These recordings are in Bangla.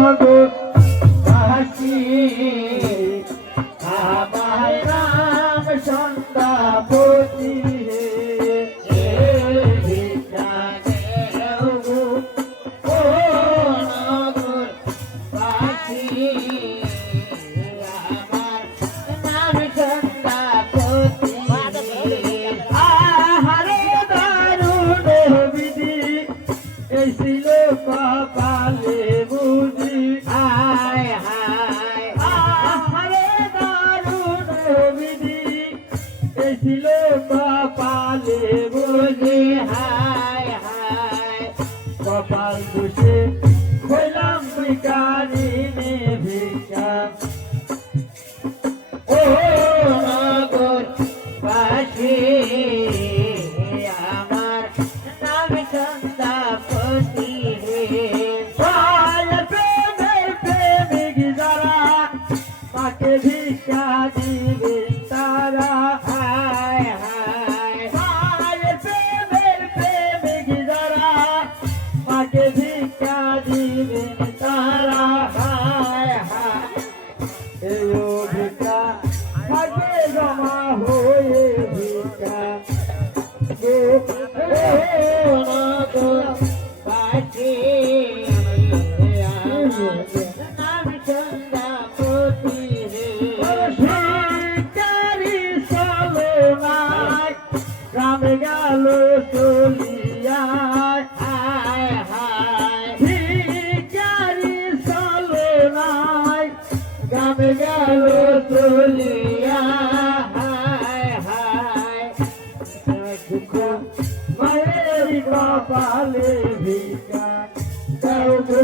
নগর বাসী আমার নাম সন্ধ্যাপতি হে ভিক্ষা দেও গো ও নগর বাসী আমার নাম সন্ধ্যাপতি আহারে দারুণ বিধি এই ছিল কপালে বুঝি হায় হায় আহারে দারুণ বিধি এই ছিল কপালে বুঝি হায় হায় কপাল দোষে হইলাম ভিখারিণী ভিক্ষা ও নগর বাসী আমার নাম সন্ধ্যাপতি হে প্রেমের প্রেমিক যারা তাকে ভিক্ষা দিবেন তারা হায় হায় প্রেমের প্রেমিক যারা তাকে ভিক্ষা দিবেন তারা হায় হায় এই ভিক্ষা থাকে জমা হয়ে ভিক্ষা নগর বাসী নাম সন্ধ্যাপতি হে ভিখারি চলো নাই গ্রামে গেল চলিয়া হায় হায় ভিখারি চলো নাই গ্রামে গেল চলিয়া হায় হায় দুঃখ মায়ের কপালে ভিক্ষা দাও গো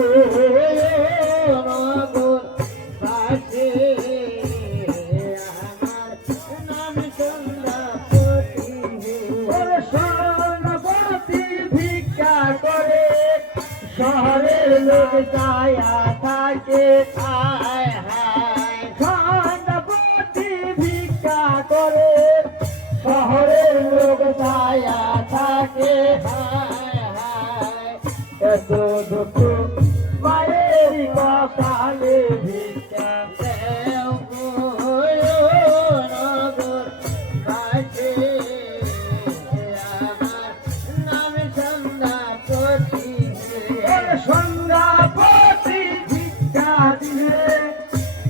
নগর বাসী আমার নাম সন্ধ্যাপতি হে সন্ধ্যাপতি ভিক্ষা করে শহরের লোক যায়া থাকে হায় হায় সন্ধ্যাপতি ভিক্ষা করে শহরের লোক যায়া থাকে হায় হায় এত দুঃখ মায়ের কপালে ভিক্ষা দেও গো নগর বাসী আমার নাম সন্ধ্যাপতি হে সন্ধ্যাপতি ভিক্ষা দিলে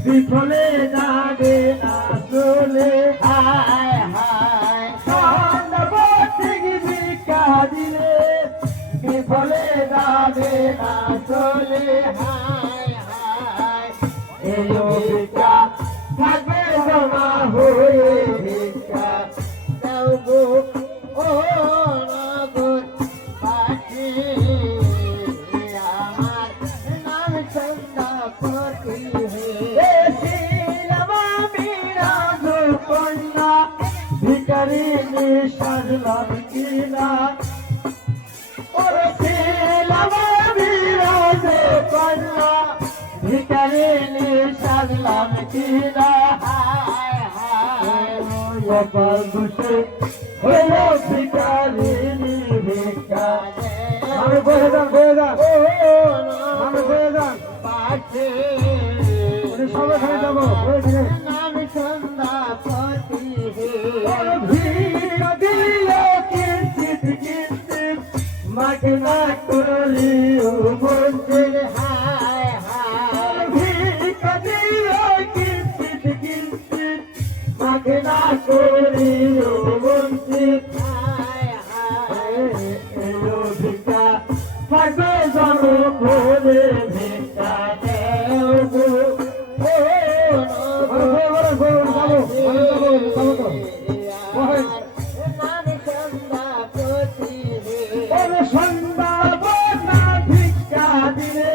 বিফলে যাবে না চলে হায় হায় সন্ধ্যাপতি ভিক্ষা দিলে বিফলে যাবে না চলে হায় হায় এই ভিক্ষা থাকবে জমা হয়ে ভিক্ষা দাও গো ও নগর বাসী আমার নাম সন্ধ্যাপতি হে ছিলাম আমি রাজকন্যা ভিখারিণী সাজলাম কিনা ছিলাম আমি রাজকন্যা ভিখারিণী সাজলাম কিনা হায় হায় কপাল দোষে হইল ভিখারিণী ভিক্ষা আমি বলে যান আমি বলে যান বাসী সবাই খাই যাবো নাম সন্ধ্যাপতি হে ভিড় দিল কিঞ্চিত কিঞ্চিত মাকে না করলি মন্দির হায় হায় ভিড় দিল কিঞ্চিত কিঞ্চিত মাকে না করলি মন্দির হায় হায় ভিক্ষা থাকবে জন ভোলে ভিক্ষা দেও গো সন্ধ্যাপনা ভিক্ষা দিলে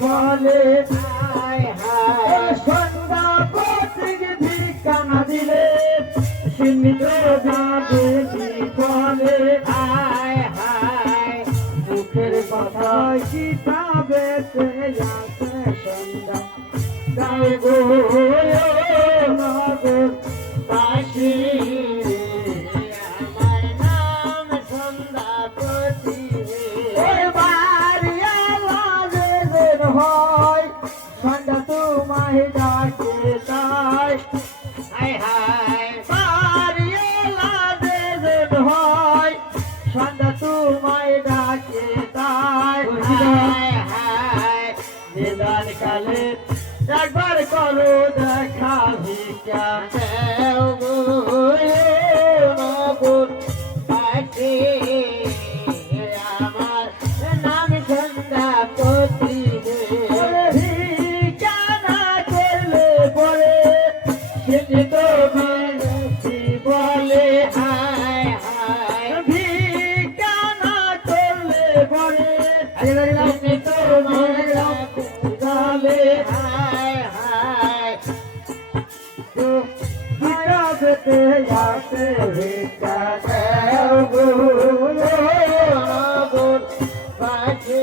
বলে হায় হায় সন্ধ্যাপতি ভিক্ষা না দিলে সীমিত যাবে বলে হায় হায় মুখের কথা কিতাবেতে আছে সন্ধ্যা গায়ে গো নগর বাসী আমার নাম সন্ধ্যাপতি হে বাড়িয়া তোমায় ডাকে তাই হায় হায় বাড়িওয়ালা যেজন হয় সন্ধ্যা তোমায় ডাকে তাই হায় হায় নিদান কালে একবার করো দেখা ভিক্ষা দেও গো নবুর পাশে আমার নাম সন্ধ্যা পতি ভিক্ষা না করলে পরে সেটি তো বিরক্তি বলে হায় হায় ভিক্ষা না করলে পরে সেটি তো বিরক্তি বলে হায় হায় ভিক্ষা পেতে আসে ভিক্ষা দেও গো নবুর পাশে